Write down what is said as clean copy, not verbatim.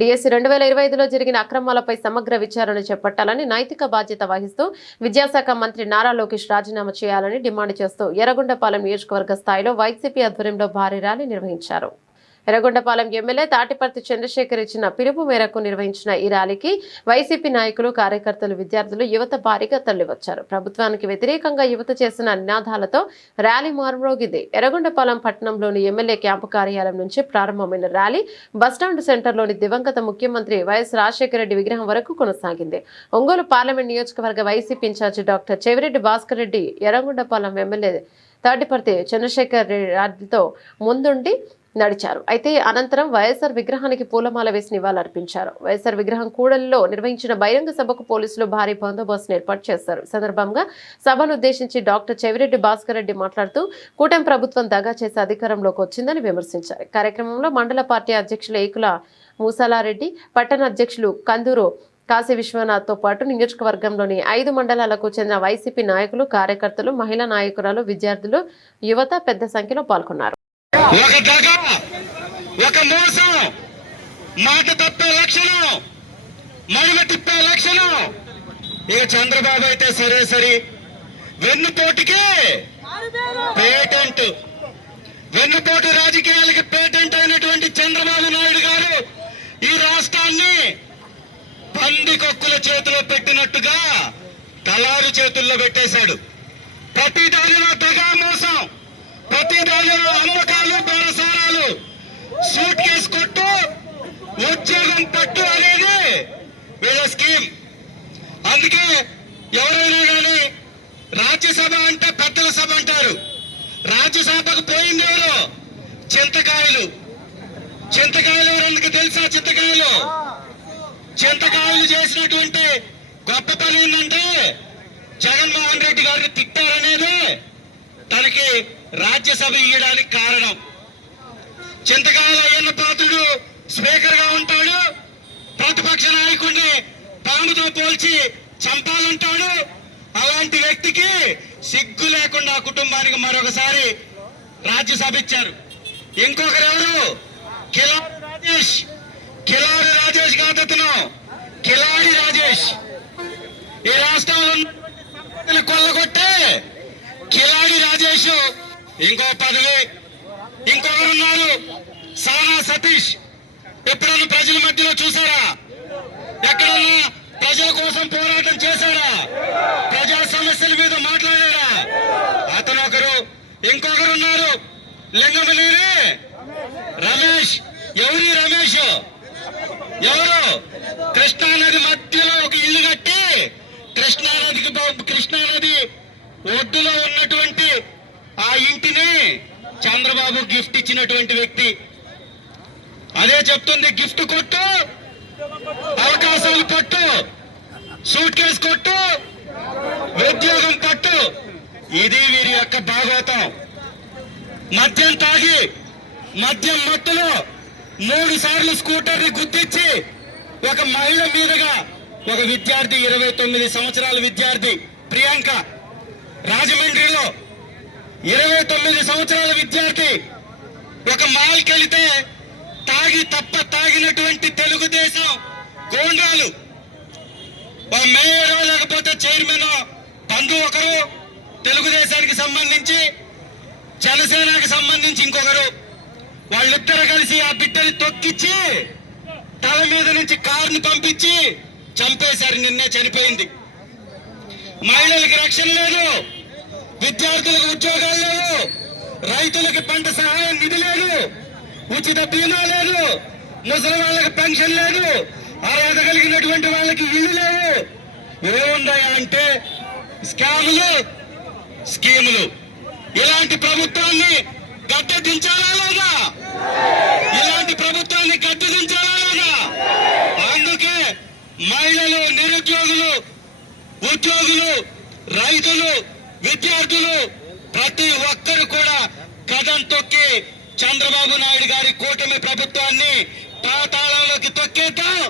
DSC 2025లో జరిగిన అక్రమాలపై సమగ్ర విచారణ చేపట్టాలని నైతిక బాధ్యత వహిస్తూ విద్యాశాఖ మంత్రి నారా లోకేష్ రాజీనామా చేయాలని డిమాండ్ చేస్తూ ఎర్రగొండపాలెం నియోజకవర్గ స్థాయిలో వైసీపీ ఆధ్వర్యంలో భారీ ర్యాలీ నిర్వహించారు. ఎర్రగొండపాలెం ఎమ్మెల్యే తాటిపర్తి చంద్రశేఖర్ ఇచ్చిన పిలుపు మేరకు నిర్వహించిన ఈ ర్యాలీకి వైసీపీ నాయకులు, కార్యకర్తలు, విద్యార్థులు, యువత భారీగా తరలివచ్చారు. ప్రభుత్వానికి వ్యతిరేకంగా యువత చేసిన నినాదాలతో ర్యాలీ మారుమోగింది. ఎర్రగొండపాలెం పట్టణంలోని ఎమ్మెల్యే క్యాంపు కార్యాలయం నుంచి ప్రారంభమైన ర్యాలీ బస్టాండ్ సెంటర్లోని దివంగత ముఖ్యమంత్రి వైఎస్ రాజశేఖర రెడ్డి విగ్రహం వరకు కొనసాగింది. ఒంగోలు పార్లమెంట్ నియోజకవర్గ YCP in charge doctor Chevireddy Bhaskar Reddy Yerragondapalem MLA Tatiparthi Chandrasekhar రెడ్డితో ముందుండి నడిచారు. అయితే అనంతరం వైఎస్ఆర్ విగ్రహానికి పూలమాల వేసి నివాళులర్పించారు. వైఎస్ఆర్ విగ్రహం కూడలిలో నిర్వహించిన బహిరంగ సభకు పోలీసులు భారీ బందోబస్తును ఏర్పాటు చేశారు. సందర్భంగా సభను ఉద్దేశించి డాక్టర్ చెవిరెడ్డి భాస్కర్ రెడ్డి మాట్లాడుతూ కూటమి ప్రభుత్వం దగా చేసి అధికారంలోకి వచ్చిందని విమర్శించారు. కార్యక్రమంలో మండల పార్టీ అధ్యక్షులు ఏకుల మూసాలారెడ్డి, పట్టణ అధ్యక్షులు కందూరు కాశీ విశ్వనాథ్తో పాటు నియోజకవర్గంలోని 5 మండలాలకు చెందిన వైసీపీ నాయకులు, కార్యకర్తలు, మహిళా నాయకురాలు, విద్యార్థులు, యువత పెద్ద సంఖ్యలో పాల్గొన్నారు. ఒక దగ, ఒక మోసం, మాట తప్పే లక్షణం, మడిమ తిప్పే లక్షణం. ఇక చంద్రబాబు అయితే సరే వెన్నుపోటుకే పేటెంట్, వెన్నుపోటు రాజకీయాలకి పేటెంట్ అయినటువంటి చంద్రబాబు నాయుడు గారు ఈ రాష్ట్రాన్ని పందికొక్కుల చేతిలో పెట్టినట్టుగా తలారు చేతుల్లో పెట్టేశాడు. ప్రతి దానిలో దగా, మోసం, ప్రతి దానిలో అమ్మకాలు, బేరసారాలు, సూట్ కేసు కొట్టు, ఉద్యోగం పట్టు అనేది వీళ్ళ స్కీమ్. అందుకే ఎవరైనా కానీ రాజ్యసభ అంటే పెద్దల సభ అంటారు. రాజ్యసభకు పోయింది ఎవరు? చింతకాయలు. చింతకాయలు ఎవరికి తెలుసా? చింతకాయలు చేసినటువంటి గొప్ప పని ఏంటంటే జగన్మోహన్ రెడ్డి గారిని తిట్టారనేది తనకి రాజ్యసభ ఇవ్వడానికి కారణం. చింతకాయల అయ్యన్న పాత్రుడు స్పీకర్ గా ఉంటాడు, ప్రతిపక్ష నాయకుడిని పాముతో పోల్చి చంపాలంటాడు. అలాంటి వ్యక్తికి సిగ్గు లేకుండా కుటుంబానికి మరొకసారి రాజ్యసభ ఇచ్చారు. ఇంకొకరు ఎవరు? కిలాడి రాజేష్ కాదతను, కిలాడి రాజేష్. ఈ రాష్ట్రంలో కొల్లగొట్టే కిలాడి రాజేష్ ఇంకో పదవి. ఇంకొకరున్నారు సానా సతీష్. ఎప్పుడన్నా ప్రజల మధ్యలో చూసారా? ఎక్కడన్నా ప్రజల కోసం పోరాటం చేశారా? ప్రజా సమస్యల మీద మాట్లాడారా? అతను ఒకరు. ఇంకొకరున్నారు లింగమనేని రమేష్. ఎవరి రమేష్? ఎవరు? కృష్ణానది మధ్యలో ఒక ఇల్లు కట్టి కృష్ణానది ఒడ్డులో ఉన్నటువంటి ఆ ఇంటిని చంద్రబాబు గిఫ్ట్ ఇచ్చినటువంటి వ్యక్తి. అదే చెప్తుంది, గిఫ్ట్ కొట్టు, అవకాశాలు పట్టు, సూట్ కేసు కొట్టు, ఉద్యోగం పట్టు. ఇది వీరి యొక్క భాగవతం. మద్యం తాగి మద్యం మత్తులో 3 సార్లు స్కూటర్ని గుద్దించి ఒక మహిళ మీదుగా ఒక విద్యార్థి, 29 సంవత్సరాల విద్యార్థి ప్రియాంక, రాజమండ్రిలో 29 సంవత్సరాల విద్యార్థి ఒక మాల్కి వెళితే తాగినటువంటి తెలుగుదేశం గోండాలు, మేయరో లేకపోతే చైర్మన్ బంధు ఒకరు, తెలుగుదేశానికి సంబంధించి, జనసేనకి సంబంధించి ఇంకొకరు, వాళ్ళిద్దరు కలిసి ఆ బిడ్డని తొక్కిచ్చి తల మీద నుంచి కారుని పంపించి చంపేశారు. నిన్నే చనిపోయింది. మహిళలకి రక్షణ లేదు, విద్యార్థులకు ఉద్యోగాలు లేవు, రైతులకి పంట సహాయం నిధి లేదు, ఉచిత బీమా లేదు, ముసలి వాళ్ళకి పెన్షన్ లేదు, అర్హత కలిగినటువంటి వాళ్ళకి ఇల్లు లేవు. ఏముందయా అంటే స్కాములు, స్కీములు. ఇలాంటి ప్రభుత్వాన్ని గద్దెదించాలా లేదా? ఇలాంటి ప్రభుత్వాన్ని గద్దెదించాలా లేదా? అందుకే మహిళలు, నిరుద్యోగులు, ఉద్యోగులు, రైతులు, విద్యార్థులు ప్రతి ఒక్కరు కూడా కదం తొక్కి చంద్రబాబు నాయుడు గారి కూటమి ప్రభుత్వాన్ని పాతాళంలోకి తొక్కేద్దాం.